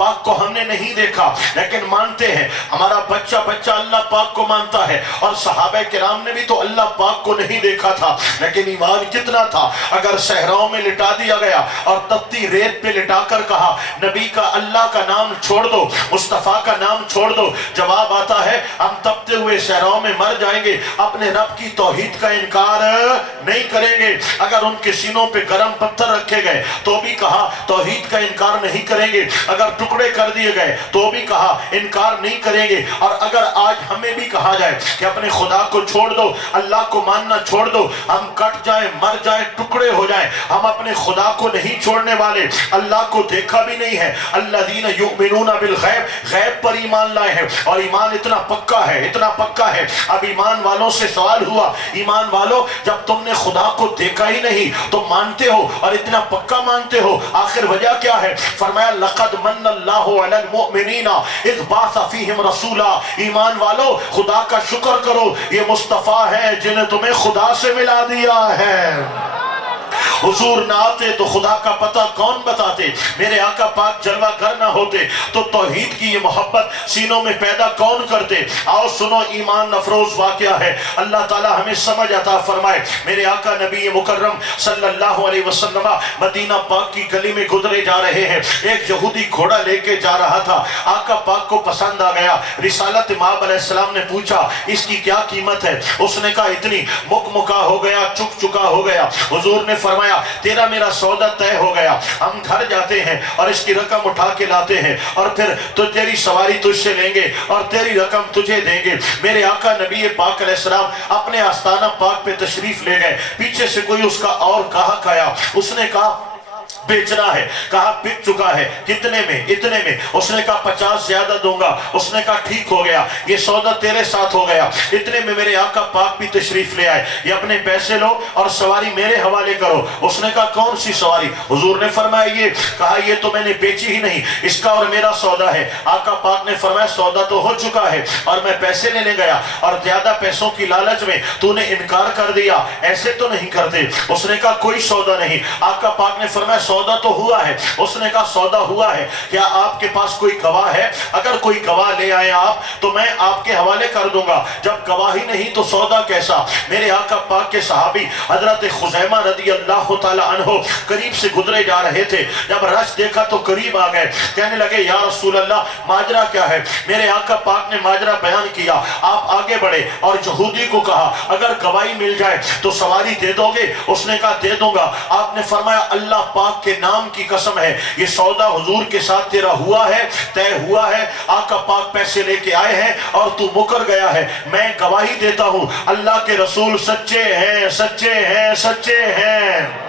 पाक को हमने नहीं देखा लेकिन मानते हैं, हमारा बच्चा बच्चा अल्लाह पाक को मानता है। और सहाबा किराम ने भी तो अल्लाह पाक को नहीं देखा था लेकिन ईमान कितना था। अगर सहराओं में लिटा दिया गया और तपती रेत पे लिटाकर कहा नबी का अल्लाह का नाम छोड़ दो, मुस्तफा का नाम छोड़ दो, जवाब आता है हम तपते हुए सहराओं में मर जाएंगे, अपने रब की तौहीद का इनकार नहीं करेंगे। अगर उनके सीनों पे गर्म पत्थर रखे गए तो भी कहा तौहीद का इनकार नहीं करेंगे, अगर टुकड़े कर दिए गए तो भी कहा इनकार नहीं करेंगे। और अगर आज हमें भी कहा जाए कि अपने खुदा को छोड़ दो, अल्लाह को मानना छोड़ दो, हम कट जाए, मर जाए, टुकड़े हो जाए, हम अपने खुदा को नहीं छोड़ने वाले। अल्लाह को देखा भी नहीं है। अल्लज़ीना युमिनूना बिल गैब, गैब पर ईमान लाए हैं और ईमान इतना पक्का है, इतना पक्का है। अब ईमान वालों से सवाल हुआ, ईमान वालों जब तुमने खुदा को देखा ही नहीं तो मानते हो और इतना पक्का मानते हो, आखिर वजह क्या है? फरमाया लक़द मन्नल्लाहु अलल मुमिनीना इज़ बाअसा फ़ीहिम रसूला। ईमान वालों खुदा का शुक्र करो, ये मुस्तफ़ा है जिन्हें तुम्हें खुदा से मिला दिया है। हुजूर ना आते तो खुदा का पता कौन बताते? मेरे आका पाक जलवा घर ना होते तो तौहीद की ये मोहब्बत सीनों में पैदा कौन करते? आओ सुनो ईमान अफरोज वाक़या है, अल्लाह ताला हमें समझ अता फरमाए। मेरे आका नबी मुकर्रम सल्लल्लाहु अलैहि वसल्लम मदीना पाक की गली में गुजरे जा रहे हैं। एक यहूदी घोड़ा लेके जा रहा था, आका पाक को पसंद आ गया। रिसालत इमाम अलैहिस्सलाम ने पूछा इसकी क्या कीमत है? उसने कहा इतनी। मुकमुका हो गया, चुक चुका हो गया। हुजूर ने फरमाया तेरा मेरा सौदा तय हो गया, हम घर जाते हैं और इसकी रकम उठा के लाते हैं और फिर तो तेरी सवारी तुझसे लेंगे और तेरी रकम तुझे देंगे। मेरे आका नबी पाक अलैहिस्सलाम अपने आस्ताना पाक पे तशरीफ ले गए। पीछे से कोई उसका और ग्राहक आया, उसने कहा बेचना है, कहा बिक चुका है, कितने में? इतने में। उसने कहा 50 ज्यादा दूंगा। उसने कहा ठीक हो गया, ये सौदा तेरे साथ हो गया। इतने में मेरे आका पाक भी तशरीफ ले आए, ये अपने पैसे लो और सवारी मेरे हवाले करो। उसने कहा कौन सी सवारी? हुजूर ने फरमाया ये। कहा ये तो मैंने बेची ही नहीं, इसका और मेरा सौदा है। आका पाक ने फरमाया सौदा तो हो चुका है और मैं पैसे लेने गया और ज्यादा पैसों की लालच में तूने इनकार कर दिया, ऐसे तो नहीं करते। उसने कहा कोई सौदा नहीं। आका पाक ने फरमाया सौदा तो हुआ है। उसने कहा सौदा हुआ है, क्या आपके पास कोई गवाह है? अगर कोई गवाह ले आए आप तो मैं आपके हवाले कर दूंगा। जब गवाही नहीं तो सौदा कैसा? मेरे आका पाक के सहाबी हजरत खुज़ैमा रदी अल्लाह तआला अन्हु करीब से गुजरे जा रहे थे। जब रश देखा तो करीब आ गए, कहने लगे या रसूल अल्लाह माजरा क्या है? मेरे आका पाक ने माजरा बयान किया। आप आगे बढ़े और यहूदी को कहा अगर गवाही मिल जाए तो सवारी दे दोगे? उसने कहा दे दूंगा। आपने फरमाया अल्लाह पाक के नाम की कसम है ये सौदा हुजूर के साथ तेरा हुआ है, तय हुआ है। आका पाक पैसे लेके आए हैं और तू मुकर गया है। मैं गवाही देता हूं अल्लाह के रसूल सच्चे हैं, सच्चे हैं, सच्चे हैं।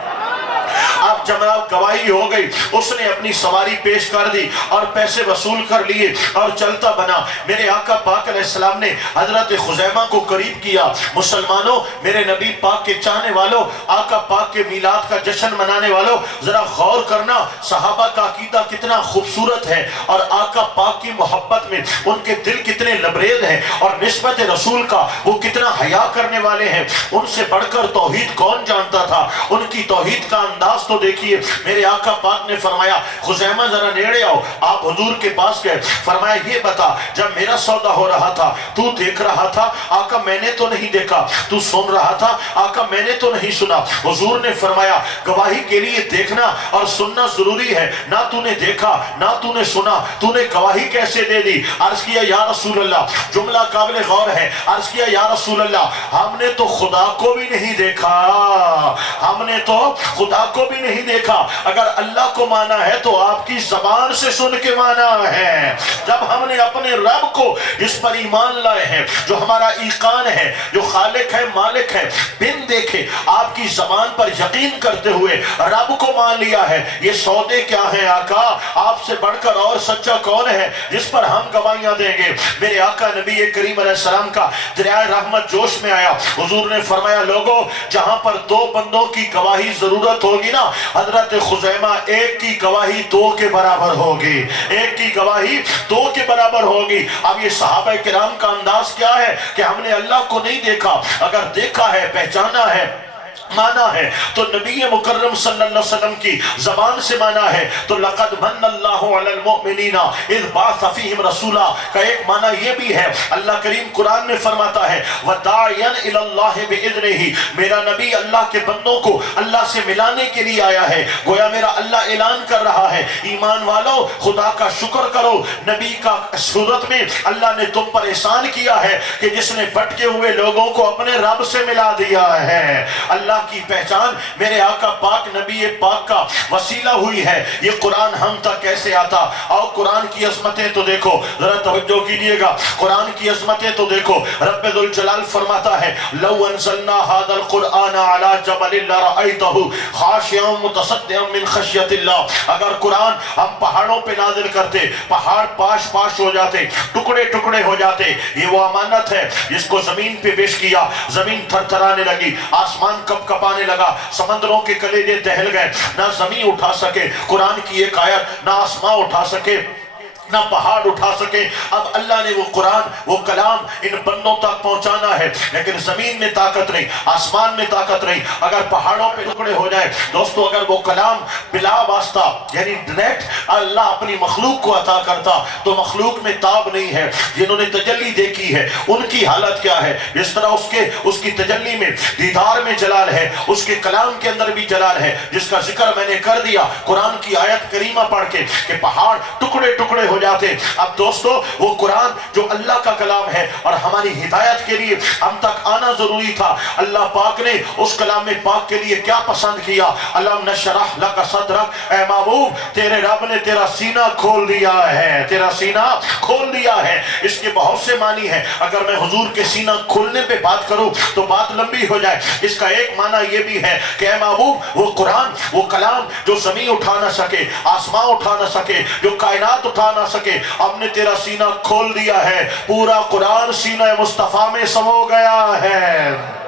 अब जनाब गवाही हो गई, उसने अपनी सवारी पेश कर दी और पैसे वसूल कर लिए और चलता बना। मेरे आका पाक अलैहिस्सलाम ने हजरत खुज़ैमा को करीब किया। मुसलमानों, मेरे नबी पाक के चाहने वालों, आका पाक के मिलाद का जश्न मनाने वालों, जरा गौर करना सहाबा का अकीदा कितना खूबसूरत है और आका पाक की मोहब्बत में उनके दिल कितने लबरेज हैं और निस्बत रसूल का वो कितना हया करने वाले हैं। उनसे बढ़कर तौहीद कौन जानता था? उनकी तौहीद का अंदाज तो देखिए। मेरे आका पाक ने फरमाया खुज़ैमा जरा नेड़े आओ। आप हुजूर के पास गए, फरमाया ये बता जब मेरा सौदा हो रहा था तू देख रहा था? आका मैंने तो नहीं देखा। तू सुन रहा था? आका मैंने तो नहीं सुना। हुजूर ने फरमाया गवाही के लिए देखना और सुनना जरूरी है। ना तूने देखा ना तूने सुना, तूने गवाही कैसे दे दी? अर्ज किया या रसूल अल्लाह, जुमला काबिल गौर है। अर्ज किया या रसूल अल्लाह हमने तो खुदा को भी नहीं देखा, हमने तो खुदा को भी नहीं देखा। अगर अल्लाह को माना है तो आपकी जबान से सुन के माना है। जब हमने अपने रब को जिस पर ईमान लाए हैं, जो हमारा ईकान है, जो खालिक है, मालिक है, बिन देखे आपकी जबान पर यकीन करते हुए रब को मान लिया है, ये सौदे क्या है आका? आपसे बढ़कर और सच्चा कौन है जिस पर हम गवाहियां देंगे? मेरे आका नबी करीम अलैहिस्सलाम का दरिया रहमत जोश में आया। हुजूर ने फरमाया लोगों, जहां पर दो बंदों की गवाही जरूरत होगी ना, हजरत खुज़ैमा एक की गवाही दो के बराबर होगी, एक की गवाही दो के बराबर होगी। अब ये सहाबा किराम का अंदाज क्या है कि हमने अल्लाह को नहीं देखा, अगर देखा है, पहचाना है, माना है तो नबी मुकर्रम सल्लल्लाहु अलैहि वसल्लम की जबान से माना है तो लक़द मन्नल्लाहु अलल मुमिनीना इज़ बाअस फ़ीहिम रसूला का एक माना ये भी है। अल्लाह करीम कुरान में फरमाता है वदायन इलल्लाहि बिइज़निही, मेरा नबी अल्लाह के बंदों को अल्लाह से मिलाने के लिए आया है। गोया मेरा अल्लाह ऐलान कर रहा है ईमान वालों खुदा का शुक्र करो, नबी का सूरत में अल्लाह ने तुम पर एहसान किया है कि जिसने भटके हुए लोगों को अपने रब से मिला दिया है। अल्लाह की पहचान मेरे आका पाक नबी पाक का वसीला हुई है। ये कुरान हम तक कैसे आता? आओ कुरान की अज़मतें तो देखो, जरा तवज्जो कीजिएगा, कुरान की अज़मतें तो देखो। रब्बुल जलाल फरमाता है लौ अनज़लना हाज़ल कुरआन अला जबलिन लरअयतहु खाशिअन मुतसद्दिअन मिन खशियतिल्लाह, अगर कुरान हम पहाड़ों पे नाज़िल करते, पहाड़ पाश पाश हो जाते, टुकड़े टुकड़े हो जाते। ये वो अमानत है जिसको जमीन पे पेश किया, जमीन थरथराने लगी, आसमान कपाने लगा, समंदरों के कलेजे दहल गए, ना जमीन उठा सके कुरान की एक आयत, ना आसमां उठा सके, ना पहाड़ उठा सके। अब अल्लाह ने वो कुरान, वो कलाम इन बंदों तक पहुंचाना है, लेकिन जमीन में ताकत नहीं, आसमान में ताकत नहीं। अगर पहाड़ों पे टुकड़े हो जाए दोस्तों, अगर वो कलाम बिला वास्ता यानी डायरेक्ट अल्लाह अपनी मखलूक को अता करता तो मखलूक में ताब नहीं है। जिन्होंने तजल्ली देखी है उनकी हालत क्या है? जिस तरह उसकी तजल्ली में दीदार में जलाल है, उसके कलाम के अंदर भी जलाल है, जिसका जिक्र मैंने कर दिया कुरान की आयत करीमा पढ़ के कि पहाड़ टुकड़े टुकड़े हो जाते। अब दोस्तों वो कुरान जो अल्लाह का कलाम है और हमारी हिदायत के लिए हम तक आना जरूरी था। अल्लाह पाक ने उस कलाम में पाक के लिए क्या पसंद किया? अलम नशरह लका सदरक, ऐ महबूब तेरे रब ने तेरा सीना खोल दिया है, तेरा सीना खोल दिया है। इसके बहुत से मानी है, अगर मैं हुजूर के सीना खोलने पे बात करूं तो बात लंबी हो जाए। इसका एक माना ये भी है कि ऐ महबूब वो कुरान, वो कलाम जो जमीन उठा ना सके, आसमां उठा ना सके, जो कायनात उठा ना सके, हमने तेरा सीना खोल दिया है। पूरा कुरान सीना मुस्तफा में समा गया है।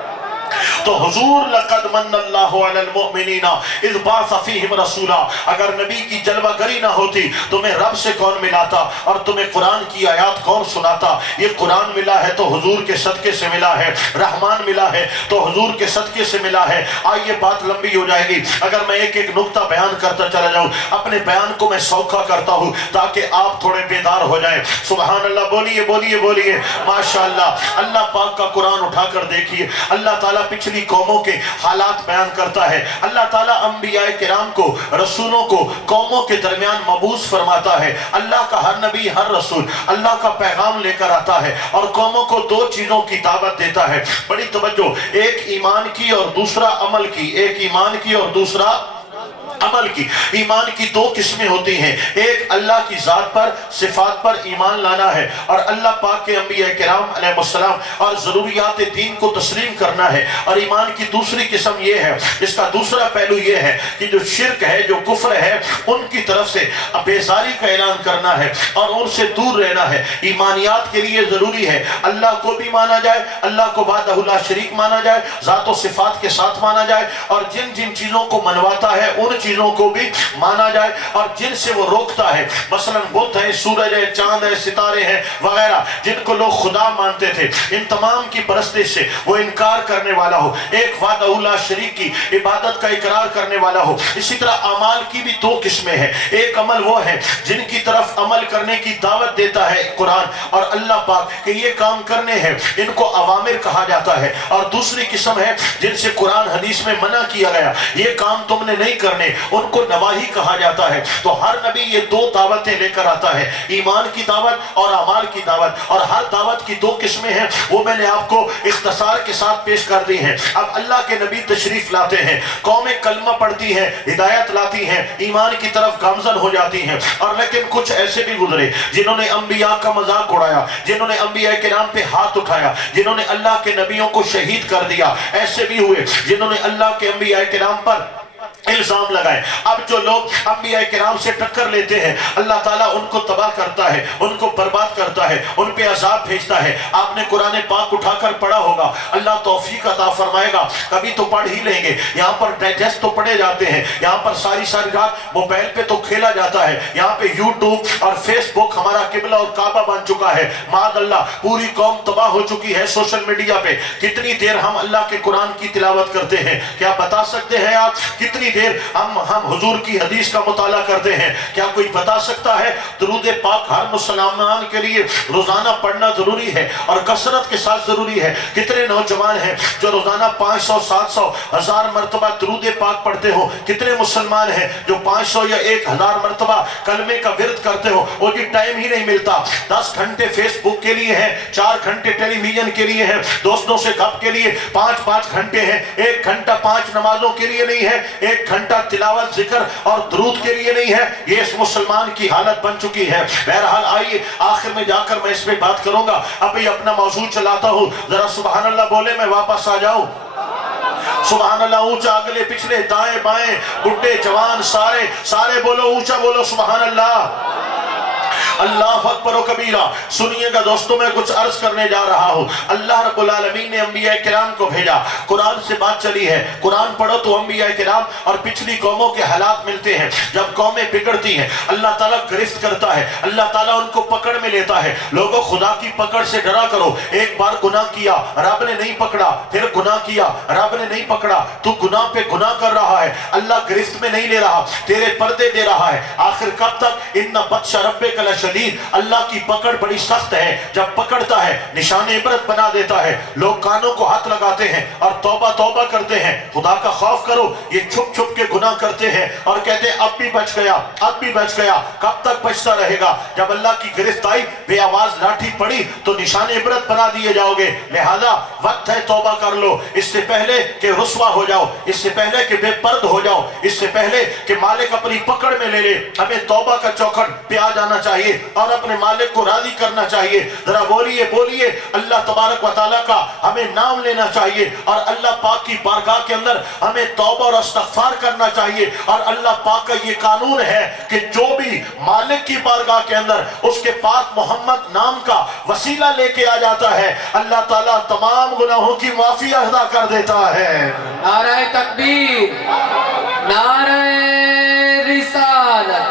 तो हुजूर लक़द मन्नल्लाहु अलल मुमिनीना इज़ बाअस फ़ीहिम रसूला, अगर नबी की जलवागरी ना होती तुम्हें रब से कौन मिलाता और तुम्हें कुरान की आयत कौन सुनाता? ये कुरान मिला है तो हुजूर के सदके से मिला है, रहमान मिला है तो हुजूर के सदके से मिला है। आइए बात लंबी हो जाएगी, अगर मैं एक एक नुक्ता बयान करता चला जाऊं, अपने बयान को मैं सौखा करता हूं ताकि आप थोड़े बेदार हो जाए। सुभान अल्लाह, बोलिए बोलिए बोलिए माशाअल्लाह। अल्लाह पाक का कुरान उठाकर देखिए, अल्लाह ताला पिछली कौमों के हालात बयान करता है। अल्लाह ताला अंबिया किराम को, रसूलों को कौमों के दरमियान मबूस फरमाता है। अल्लाह का हर नबी, हर रसूल अल्लाह का पैगाम लेकर आता है और कौमों को दो चीजों की दावत देता है। बड़ी तवज्जो, एक ईमान की और दूसरा अमल की, एक ईमान की और दूसरा अमल की। ईमान की दो किस्में होती हैं, एक अल्लाह की जात पर, सिफात पर ईमान लाना है और अल्लाह पाक के अंबिया किराम अलैहिस्सलाम और ज़रूरियात दीन को तस्लीम करना है। और ईमान की दूसरी किस्म ये है, इसका दूसरा पहलू ये है कि जो शिर्क है, जो कुफ्र है, उनकी तरफ से बेजारी का ऐलान करना है और उनसे दूर रहना है। ईमानियात के लिए ज़रूरी है अल्लाह को भी माना जाए, अल्लाह को वहदहु ला शरीक माना जाए, ज़ात व सिफात के साथ माना जाए, और जिन जिन चीज़ों को मनवाता है उन चीजों को भी माना जाए, और जिनसे वो रोकता है, मसलन बुत है, सूरज है, चांद है, सितारे हैं वगैरह, जिनको लोग खुदा मानते थे, इन तमाम की परस्तिश से वो इनकार करने वाला हो, एक वहदहु ला शरीक की इबादत का इकरार करने वाला हो। इसी तरह अमाल की भी दो किस्में हैं, एक अमल वो है जिनकी तरफ अमल करने की दावत देता है कुरान और अल्लाह पाक कि ये काम करने हैं, इनको अवामिर कहा जाता है, और दूसरी किस्म है जिनसे कुरान हदीस में मना किया गया, ये काम तुमने नहीं करने, उनको नवाही कहा जाता है। तो हर नबी ये दो दावतें लेकर आता है, ईमान की दावत और अमाल की दावत, और हर दावत की दो किस्में हैं, वो मैंने आपको इख्तिसार के साथ पेश कर दी हैं। अब अल्लाह के नबी तशरीफ लाते हैं, कौमें कलमा पढ़ती हैं, हिदायत लाती हैं, ईमान की तरफ गामजन हो जाती हैं, और लेकिन कुछ ऐसे भी गुजरे जिन्होंने अंबिया का मजाक उड़ाया, जिन्होंने अंबिया के नाम पे हाथ उठाया, जिन्होंने अल्लाह के नबियों को शहीद कर दिया। ऐसे भी हुए जिन्होंने अल्लाह के अंबिया के नाम पर इल्जाम लगाए। अब जो लोग अंबिया किराम से टक्कर लेते हैं, अल्लाह ताला उनको तबाह करता है, उनको बर्बाद करता करता है, उन पे अजाब भेजता है। आपने कुरान पाक उठाकर पढ़ा होगा, अल्लाह तौफीक अता फरमाएगा, कभी तो पढ़ ही लेंगे। यहाँ पर डाइजेस्ट तो पढ़े जाते हैं, यहाँ पर सारी सारी रात मोबाइल पे तो खेला जाता है, यहाँ पे यूट्यूब और फेसबुक हमारा किबला और काबा बन चुका है। मादअल्लाह पूरी कौम तबाह हो चुकी है सोशल मीडिया पे। कितनी देर हम अल्लाह के कुरान की तिलावत करते हैं, क्या बता सकते हैं आप? कितनी देर हम हुजूर की हदीस का मुताला करते हैं, क्या कोई बता सकता है? दुरूद पाक हर मुसलमान के लिए रोजाना पढ़ना जरूरी है और कसरत के साथ जरूरी है। कितने नौजवान हैं जो रोजाना 500, 700, 1000 मरतबा दुरूद पाक पढ़ते हो? कितने मुसलमान हैं जो 500 या 1000 मरतबा कलमे का विर्द करते हो? वो जी टाइम ही नहीं मिलता। 10 घंटे फेसबुक के लिए है, 4 घंटे टेलीविजन के लिए है, दोस्तों से गप के लिए 5-5 घंटे हैं, 1 घंटा 5 नमाजों के लिए नहीं है, 1 घंटा तिलावत जिक्र और दुरूद के लिए नहीं है। ये इस मुसलमान की हालत बन चुकी है। बहरहाल आइए आखिर में जाकर मैं इस पे बात करूंगा। अभी अपना मौजूद चलाता हूँ, जरा सुभान अल्लाह बोले, मैं वापस आ जाऊं। सुभान अल्लाह ऊंचा, अगले पिछले दाएं बाएं बुढ़े जवान सारे सारे बोलो, ऊंचा बोलो सुभान अल्लाह। अल्लाह अकबर कबीरा। सुनिएगा दोस्तों, मैं कुछ अर्ज करने जा रहा हूँ। अल्लाह रब्बुल आलमीन ने अंबिया किराम को भेजा, कुरान से बात चली है, कुरान पढ़ो तो अंबिया किराम और पिछली कौमों के हालात मिलते हैं। जब कौमें बिगड़ती हैं अल्लाह ताला गिरफ्त करता है, अल्लाह ताला उनको पकड़ में लेता है। लोगों खुदा की पकड़ से डरा करो। एक बार गुनाह किया, रब ने नहीं पकड़ा, फिर गुनाह किया, रब ने नहीं पकड़ा, तू गुनाह पे गुनाह कर रहा है, अल्लाह गिरफ्त में नहीं ले रहा, तेरे पर्दे दे रहा है। आखिर कब तक? इन्ना बत्श रब्बिक लशदीद, अल्लाह की पकड़ बड़ी सख्त है। जब पकड़ता है निशान इबरत बना देता है। लोग कानों को हाथ लगाते हैं और तौबा तौबा करते हैं, खुदा का खौफ करो। ये छुप छुप के गुनाह करते हैं और कहते हैं अब भी बच गया, अब भी बच गया। कब तक बचता रहेगा? जब अल्लाह की गिरफ्त आई, बेआवाज लाठी पड़ी तो निशान इबरत बना दिए जाओगे। लिहाजा वक्त है तौबा कर लो, इससे पहले कि रुस्वा हो जाओ, इससे पहले कि बेपर्द हो जाओ, इससे पहले कि मालिक अपनी पकड़ में ले ले। हमें तौबा का चौखट पे आ जाना चाहिए और अपने मालिक को राजी करना चाहिए। जरा बोलिए बोलिए, अल्लाह तबारक व तआला का हमें नाम लेना चाहिए और अल्लाह पाक की बारगाह के अंदर हमें तौबा और इस्तिग़फ़ार करना चाहिए। और अल्लाह पाक का ये कानून है कि जो भी मालिक की बारगाह के अंदर उसके पाक मोहम्मद नाम का वसीला लेके आ जाता है, अल्लाह ताला तमाम गुनाहों की माफी अदा कर देता है। नारे तकबीर, नारे रिसालत,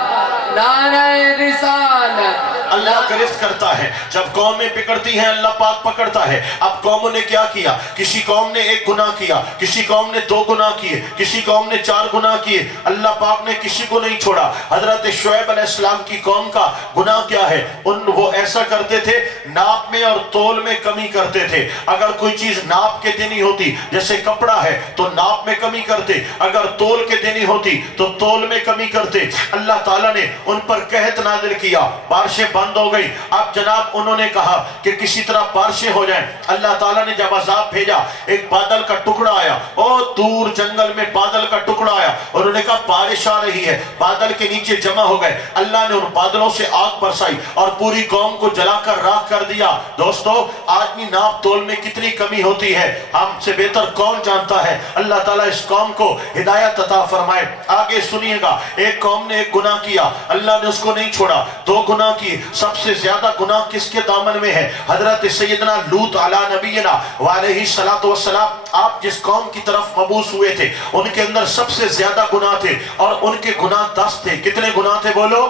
नारे रिसालत। अल्लाह गिरफ्त करता है। जब कौमें बिगड़ती हैं अल्लाह पाक पकड़ता है। अब कौमों ने क्या किया? किसी कौम ने 1 गुनाह किया, किसी कौम ने 2 गुनाह किए, किसी कौम ने 4 गुनाह किए। अल्लाह पाक ने किसी को नहीं छोड़ा। हजरत शुएब अलैहिस्सलाम की कौम का गुनाह क्या है? वो ऐसा करते थे, नाप में और तोल में कमी करते थे। अगर कोई चीज नाप के देनी होती, जैसे कपड़ा है तो नाप में कमी करते, अगर तोल के देनी होती तो तोल में कमी करते। अल्लाह ताला ने उन पर कहत नाज़िल किया, बारिशें बंद हो गई। अब जनाब उन्होंने कहा कि किसी तरह बारिशें हो जाएं। अल्लाह ताला ने जब अजाब भेजा, एक बादल का टुकड़ा आया, और दूर जंगल में बादल का टुकड़ा आया। उन्होंने कहा बारिश आ रही है, बादल के नीचे जमा हो गए। अल्लाह ने उन बादलों से आग बरसाई और पूरी कौम को जलाकर राख कर दिया। दोस्तों, आदमी नाप तोल में कितनी कमी होती है हमसे बेहतर कौन जानता है। अल्लाह ताला इस कौम को हिदायत अता फरमाए। आगे सुनिएगा, एक कौम ने 1 गुनाह किया, अल्लाह ने उसको नहीं छोड़ा, 2 गुनाह किए। सबसे ज्यादा गुनाह किसके दामन में है? हजरत सैयदना लूत अला नबीना व अलैहि सलातो वस्सलाम। आप जिस कौम की तरफ मबूस हुए थे उनके अंदर सबसे ज्यादा गुनाह थे और उनके गुनाह 10 थे। कितने गुनाह थे बोलो?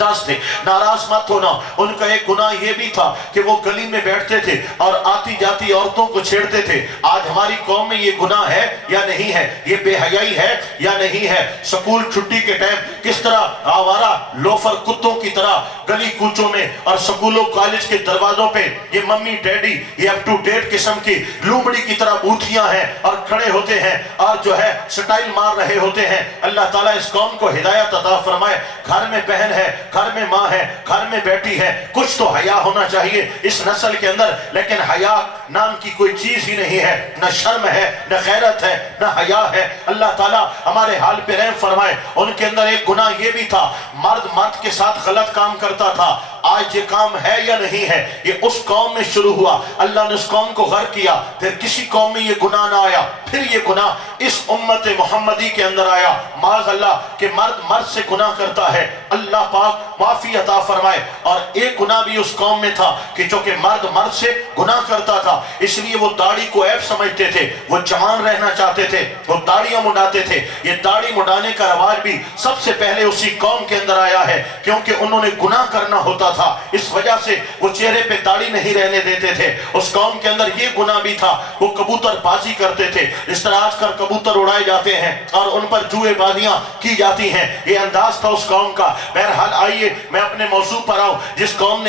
10 थे। नाराज मत होना, उनका एक गुनाह ये भी था कि वो गली में बैठते थे और आती जाती औरतों को छेड़ते थे। आज हमारी कौम में ये गुनाह है या नहीं है? ये बेहयाई है या नहीं है? स्कूल छुट्टी के टाइम किस तरह आवारा लोफर कुत्तों की तरह गली कूचों में और स्कूलों कॉलेज के दरवाजों पे ये मम्मी डैडी ये अप टू डेट किस्म की लूमड़ी की तरह बूथियां हैं और खड़े होते हैं और जो है स्टाइल मार रहे होते हैं। अल्लाह ताला इस कौम को हिदायत अता फरमाए। घर में बहन है, घर में माँ है, घर में बेटी है, कुछ तो हया होना चाहिए इस नस्ल के अंदर, लेकिन हया नाम की कोई चीज ही नहीं है। न शर्म है, न खैरत है, न हया है। अल्लाह ताला हमारे हाल पे रहम फरमाए। उनके अंदर एक गुनाह ये भी था, मर्द मर्द के साथ गलत काम करता था। आज ये काम है या नहीं है? ये उस कौम में शुरू हुआ, अल्लाह ने उस कौम को गर्क किया, फिर किसी कौम में ये गुनाह ना आया, फिर ये गुनाह इस उम्मत मोहम्मदी के अंदर आया। माज़ अल्लाह के मर्द मर्द से गुनाह करता है, अल्लाह पाक माफी अता फरमाए। और एक गुनाह भी उस कौम में था कि जो कि मर्द से गुनाह करता था, इसलिए वो दाढ़ी को ऐब समझते थे, वो जवान रहना चाहते थे, वो दाढ़ियां मुंडाते थे। ये दाढ़ी मुंडाने का रवाज भी सबसे पहले उसी कौम के अंदर आया है, क्योंकि उन्होंने गुनाह करना होता था, इस वजह से वो चेहरे पे दाढ़ी नहीं रहने देते थे। उस कौम के अंदर ये गुनाह भी था, वो कबूतरबाजी करते थे। इस तरह आजकल कबूतर उड़ाए जाते हैं और उन पर जुएबाजियां की जाती हैं, ये अंदाज था उस कौम का। बहरहाल आइए मैं अपने मौजू पर आऊं। जिस कौम ने